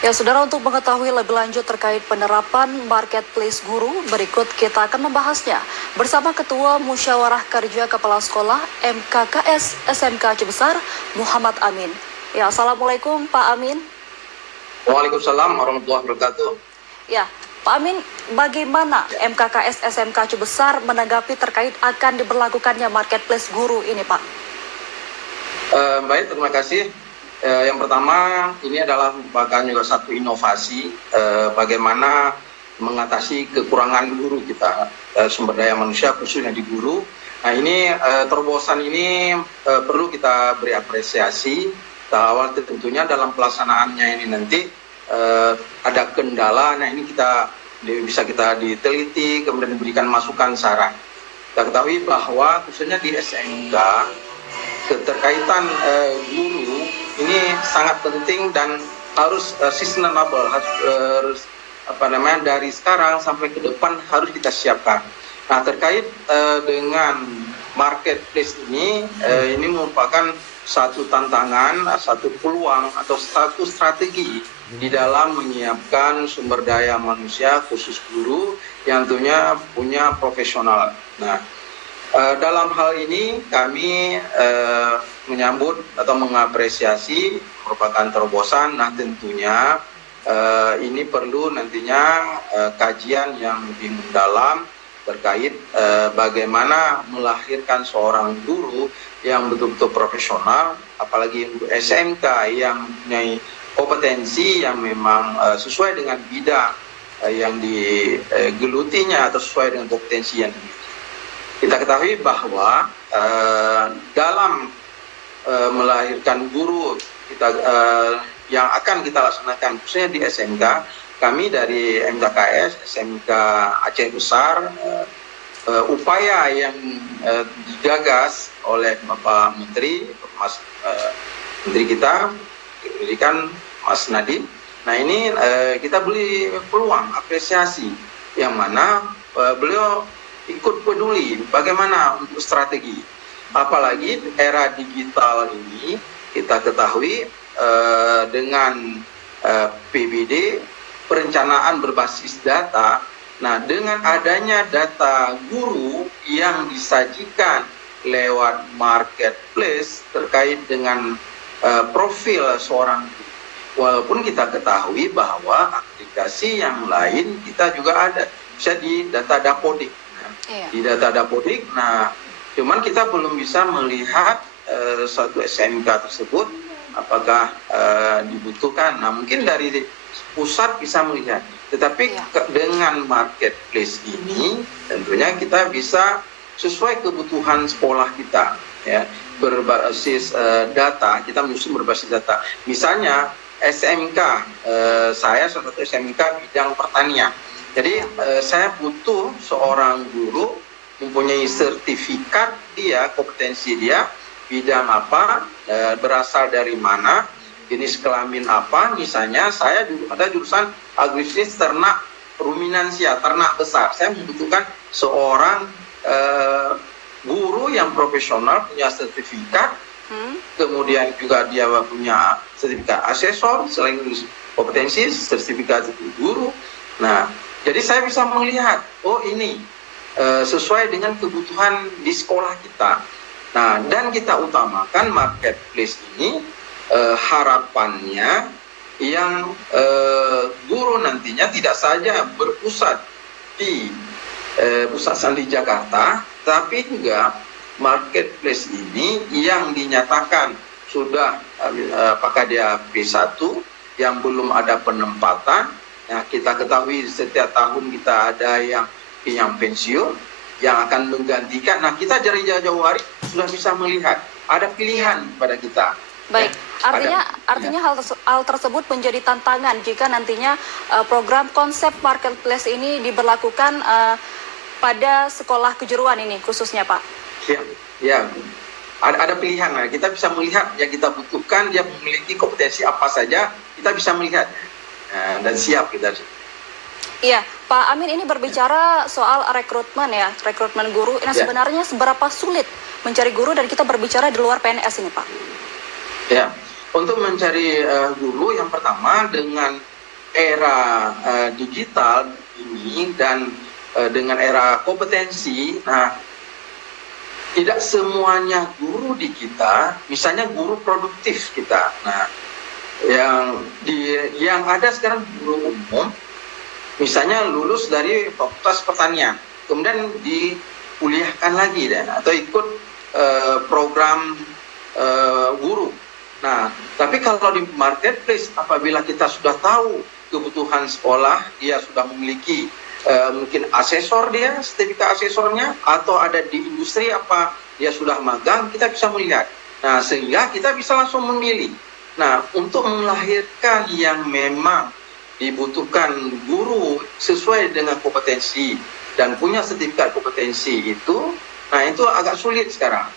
Ya, saudara, untuk mengetahui lebih lanjut terkait penerapan marketplace guru, berikut kita akan membahasnya bersama Ketua Musyawarah Kerja Kepala Sekolah MKKS SMK Cibesar, Muhammad Amin. Ya, Assalamualaikum Pak Amin. Waalaikumsalam warahmatullahi wabarakatuh. Ya, Pak Amin, bagaimana MKKS SMK Cibesar menanggapi terkait akan diberlakukannya marketplace guru ini, Pak? Baik, terima kasih. Yang pertama, ini adalah merupakan juga satu inovasi bagaimana mengatasi kekurangan guru kita, sumber daya manusia khususnya di guru. Nah, ini terobosan ini perlu kita beri apresiasi. Awal tentunya dalam pelaksanaannya ini nanti ada kendala. Nah, ini bisa kita diteliti, kemudian diberikan masukan saran. Kita ketahui bahwa khususnya di SMK keterkaitan guru ini sangat penting dan harus sustainable, harus dari sekarang sampai ke depan harus kita siapkan. Nah, terkait dengan marketplace ini merupakan satu tantangan, satu peluang atau satu strategi di dalam menyiapkan sumber daya manusia khusus guru yang tentunya punya profesional. Nah, dalam hal ini kami menyambut atau mengapresiasi merupakan terobosan. Nah, tentunya ini perlu nantinya kajian yang lebih mendalam terkait bagaimana melahirkan seorang guru yang betul-betul profesional, apalagi untuk SMK yang mempunyai kompetensi yang memang sesuai dengan bidang yang digelutinya atau sesuai dengan kompetensi yang dimiliki. Kita ketahui bahwa dalam melahirkan guru yang akan kita laksanakan khususnya di SMK, kami dari MKKS SMK Aceh Besar, upaya yang digagas oleh Bapak Menteri, Menteri kita Pendidikan Mas Nadiem. Nah, ini kita beri peluang apresiasi yang mana beliau ikut peduli bagaimana untuk strategi. Apalagi era digital ini kita ketahui dengan PBD, perencanaan berbasis data. Nah, dengan adanya data guru yang disajikan lewat marketplace terkait dengan profil seorang guru. Walaupun kita ketahui bahwa aplikasi yang lain kita juga ada, bisa di data Dapodik. Di data Dapodik, nah cuman kita belum bisa melihat suatu SMK tersebut apakah dibutuhkan. Nah, mungkin dari pusat bisa melihat, tetapi dengan marketplace ini tentunya kita bisa sesuai kebutuhan sekolah kita, ya, berbasis data. Kita menyusun berbasis data. Misalnya SMK, saya salah satu SMK bidang pertanian. Jadi saya butuh seorang guru mempunyai sertifikat dia, kompetensi dia, bidang apa, berasal dari mana, jenis kelamin apa. Misalnya saya ada jurusan agribisnis ternak ruminansia, ternak besar. Saya membutuhkan seorang guru yang profesional, punya sertifikat, kemudian juga dia punya sertifikat asesor, selain kompetensi, sertifikat guru. Nah, jadi saya bisa melihat, oh ini sesuai dengan kebutuhan di sekolah kita. Nah, dan kita utamakan marketplace ini harapannya yang guru nantinya tidak saja berpusat di pusat di Jakarta, tapi juga marketplace ini yang dinyatakan sudah apakah dia P1 yang belum ada penempatan. Nah, kita ketahui setiap tahun kita ada yang pensiun, yang akan menggantikan. Nah, kita dari jauh-jauh hari sudah bisa melihat ada pilihan pada kita. Baik, artinya hal tersebut menjadi tantangan jika nantinya program konsep marketplace ini diberlakukan pada sekolah kejuruan ini khususnya, Pak. Ya. Ada pilihan. Nah, kita bisa melihat yang kita butuhkan, dia memiliki kompetensi apa saja, kita bisa melihat. Dan siap kita. Iya, Pak Amin, ini berbicara soal rekrutmen guru. Nah, sebenarnya seberapa sulit mencari guru, dan kita berbicara di luar PNS ini, Pak? Ya, untuk mencari guru yang pertama dengan era digital ini dan dengan era kompetensi, nah tidak semuanya guru di kita, misalnya guru produktif kita. Nah, yang ada sekarang guru umum, misalnya lulus dari Fakultas Pertanian, kemudian dikuliahkan lagi atau ikut program guru. Nah, tapi kalau di marketplace, apabila kita sudah tahu kebutuhan sekolah, dia sudah memiliki mungkin asesor dia, sertifikat asesornya, atau ada di industri apa, dia sudah magang, kita bisa melihat. Nah, sehingga kita bisa langsung memilih. Nah, untuk melahirkan yang memang dibutuhkan guru sesuai dengan kompetensi dan punya sertifikat kompetensi itu, nah itu agak sulit sekarang.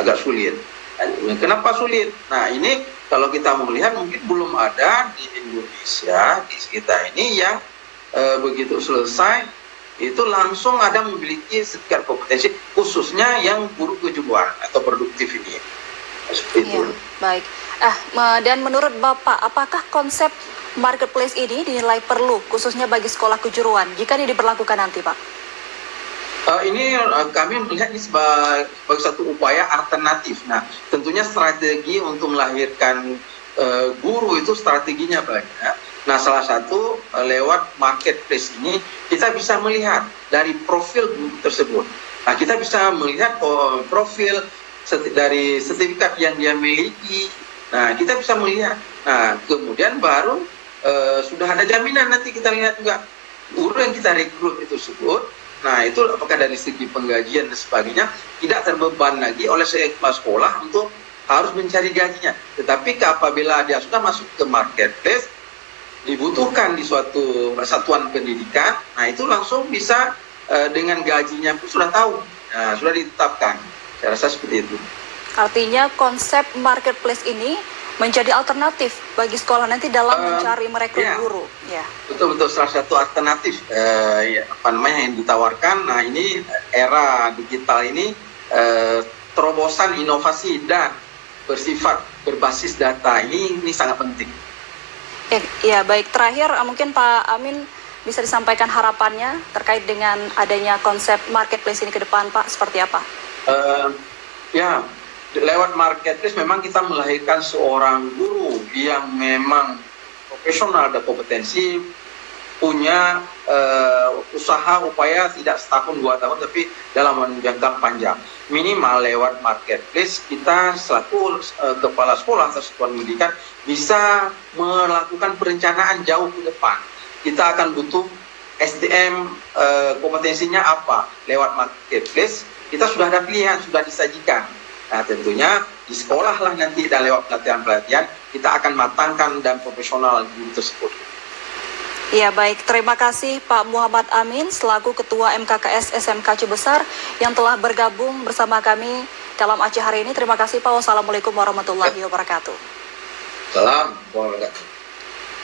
Agak sulit. Kenapa sulit? Nah, ini kalau kita melihat mungkin belum ada di Indonesia, di sekitar ini yang begitu selesai itu langsung ada memiliki sertifikat kompetensi, khususnya yang guru kejuruan atau produktif ini. Seperti itu. Ya, baik. Dan menurut Bapak, apakah konsep marketplace ini dinilai perlu khususnya bagi sekolah kejuruan jika ini diberlakukan nanti, Pak? Ini kami melihat ini sebagai satu upaya alternatif. Nah, tentunya strategi untuk melahirkan guru itu strateginya banyak. Nah, salah satu lewat marketplace ini kita bisa melihat dari profil guru tersebut. Nah, kita bisa melihat profil dari sertifikat yang dia miliki. Nah, kita bisa melihat. Nah, kemudian baru sudah ada jaminan nanti kita lihat juga guru yang kita rekrut itu tersebut. Nah, itu apakah dari segi penggajian dan sebagainya tidak terbeban lagi oleh sekolah untuk harus mencari gajinya. Tetapi apabila dia sudah masuk ke marketplace, dibutuhkan di suatu satuan pendidikan, nah itu langsung bisa dengan gajinya pun sudah tahu, sudah ditetapkan. Saya rasa seperti itu. Artinya konsep marketplace ini menjadi alternatif bagi sekolah nanti dalam mencari merekrut guru. Ya. Betul-betul salah satu alternatif yang ditawarkan. Nah, ini era digital ini terobosan inovasi dan bersifat berbasis data ini sangat penting. Ya, baik. Terakhir mungkin Pak Amin bisa disampaikan harapannya terkait dengan adanya konsep marketplace ini ke depan, Pak, seperti apa? Lewat marketplace memang kita melahirkan seorang guru yang memang profesional dan kompetensi, punya usaha upaya tidak setahun 2 tahun tapi dalam jangka panjang. Minimal lewat marketplace kita selaku kepala sekolah atau satuan pendidikan bisa melakukan perencanaan jauh ke depan. Kita akan butuh SDM, kompetensinya apa. Lewat marketplace kita sudah ada pilihan, sudah disajikan. Nah, tentunya di sekolah lah nanti dan lewat pelatihan-pelatihan kita akan matangkan dan profesional guru tersebut. Ya, baik. Terima kasih Pak Muhammad Amin selaku Ketua MKKS SMK Cibesar yang telah bergabung bersama kami dalam acara hari ini. Terima kasih Pak. Wassalamualaikum warahmatullahi wabarakatuh. Salam.